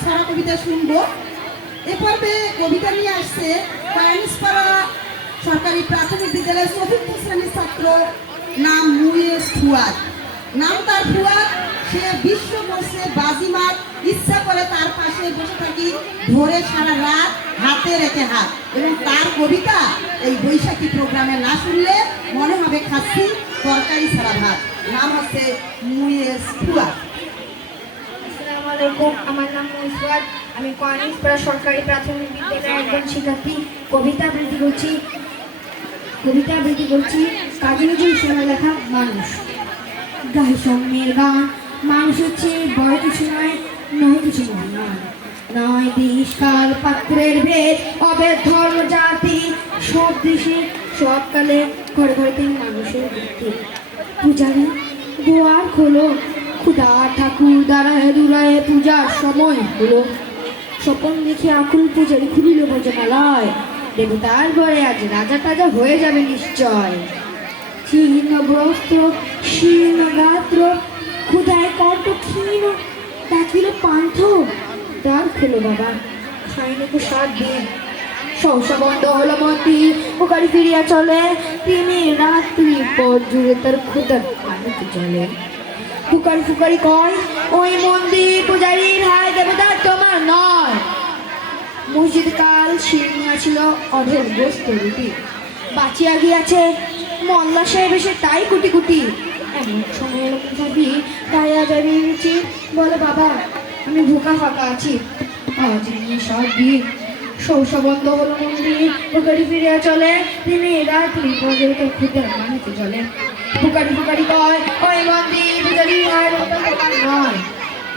সারা কবিতা শুনব। এ পর্বে কবিতা নিয়ে আসছে কায়নিসপাড়া সরকারি প্রাথমিক বিদ্যালয়ের চতুর্থ শ্রেণির ছাত্র, নাম মুয়েস ফুয়াদ। নাম তার ফুয়াদ, সে বিশ্ব বসে বাজিমাত ইচ্ছা করে তার পাশে বসে থাকি ধরে সারা রাত হাতে রেখে হাত। এবং তার কবিতা, এই বৈশাখী প্রোগ্রামে না শুনলে মনে হবে খাচ্ছি তরকারি সারা ভাত। নাম হচ্ছে মুয়েস ফুয়াদ। আমার নাম মুসরাত আমি কয়ানিসপাড়া সরকারি প্রাথমিক বিদ্যালয়ের একজন শিক্ষার্থী, কবিতা আবৃত্তি করছি। কবিতা আবৃত্তি করছি কাজী নজরুল ইসলামের লেখা মানুষ। গাই সৌম্যের গান, মানুষ হচ্ছে বড় কিছু নয় নয় কিছু নয় নয়। দেশ কাল পাত্রের ভেদ অবেদ ধর্ম জাতি, সব দেশে, সব কালে ঘরে ঘরে তিনি মানুষের পূজারী, দুয়ার খোলো। খুদা ঠাকুর দাঁড়ায় দুরায় পূজার সময় হলো। স্বপন দেখে আকুল পূজারি খুলিল ভোজনালয়। দেবতার ঘরে আজ রাজা টাজা হয়ে যাবে নিশ্চয়। বস্ত্র শীর্ণ গাত্র, ক্ষুধায় কণ্ঠ ক্ষীণ, ডাকিল পান্থ দ্বার খোলো বাবা খাইনি তো সাত দিন। সংসার বন্ধ হলো মতি ওকারি ফিরিয়া চলে। তিনি রাত্রি পর জুড়ে তার ক্ষুদার পানিতে চলে ফুকারি ফুকারি কয়, ওই মন্দির পূজারীর হায় দেবতা তোমার নয়। মসজিদ কাল শিরনিয়া ছিল অঢেল গোস্ত রুটি। বাঁচিয়া গিয়াছে মল্লা সাহেব এসে তাই কুটি কুটি। এমন সময় এরকম ভাবি গায়া যাবি রুচি বলে, বাবা, আমি ভুকা ফাঁকা আছি। আজ নিয়ে সব সৌসা বন্ধ হলো মন্দির বুকারি ফিরিয়া চলে। তিনি রাত্রি পর্যন্ত খুদের মানিতে চলে। বুকারি ফুকারি কয়